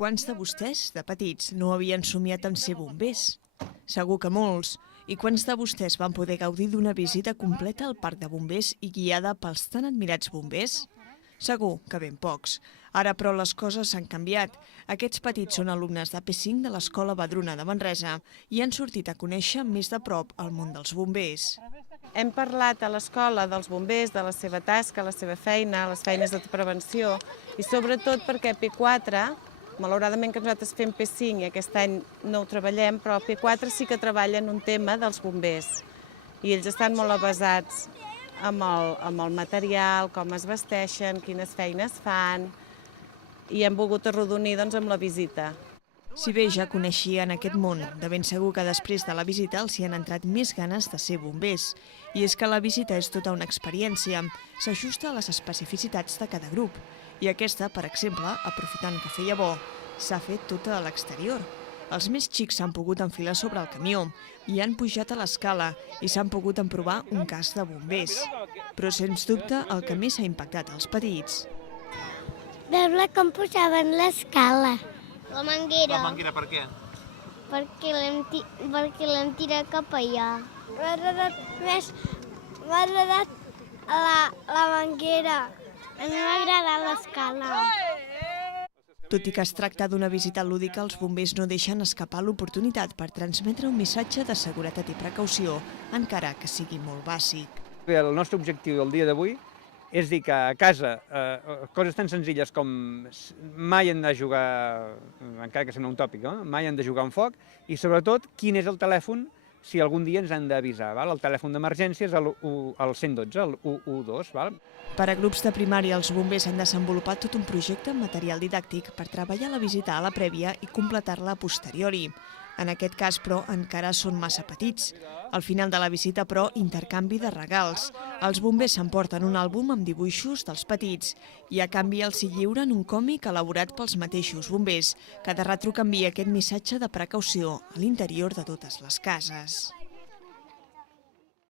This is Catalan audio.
Quants de vostès, de petits, no havien somiat en ser bombers? Segur que molts. I quants de vostès van poder gaudir d'una visita completa al parc de bombers i guiada pels tan admirats bombers? Segur que ben pocs. Ara, però, les coses s'han canviat. Aquests petits són alumnes de P5 de l'Escola Badruna de Manresa i han sortit a conèixer més de prop el món dels bombers. Hem parlat a l'escola dels bombers, de la seva tasca, la seva feina, les feines de prevenció i sobretot perquè P4, malauradament que nosaltres fem P5 i aquest any no ho treballem, però a P4 sí que treballen un tema dels bombers i ells estan molt avesats amb el material, com es vesteixen, quines feines fan i hem volgut arrodonir amb la visita. Si bé ja coneixien aquest món, de ben segur que després de la visita els hi han entrat més ganes de ser bombers. I és que la visita és tota una experiència, s'ajusta a les especificitats de cada grup. I aquesta, per exemple, aprofitant que feia bo, s'ha fet tota a l'exterior. Els més xics s'han pogut enfilar sobre el camió i han pujat a l'escala i s'han pogut emprovar un casc de bombers. Però, sens dubte, el que més ha impactat els petits. Veure com pujaven l'escala. La manguera. La manguera per què? Perquè l'hem tirat cap allà. M'ha agradat la manguera. A mi m'ha agradat l'escala. Tot i que es tracta d'una visita lúdica, els bombers no deixen escapar l'oportunitat per transmetre un missatge de seguretat i precaució, encara que sigui molt bàsic. El nostre objectiu del dia d'avui és dir que a casa coses tan senzilles com mai hem de jugar, encara que sembla un tòpic, mai hem de jugar amb foc, i sobretot quin és el telèfon si algun dia ens han d'avisar. El telèfon d'emergència és el 112, el 112. Per a grups de primària, els bombers han desenvolupat tot un projecte amb material didàctic per treballar la visita a la prèvia i completar-la a posteriori. En aquest cas, però, encara són massa petits. Al final de la visita, però, intercanvi de regals. Els bombers s'emporten un àlbum amb dibuixos dels petits i a canvi els hi lliuren un còmic elaborat pels mateixos bombers. Cada retruc envia aquest missatge de precaució a l'interior de totes les cases.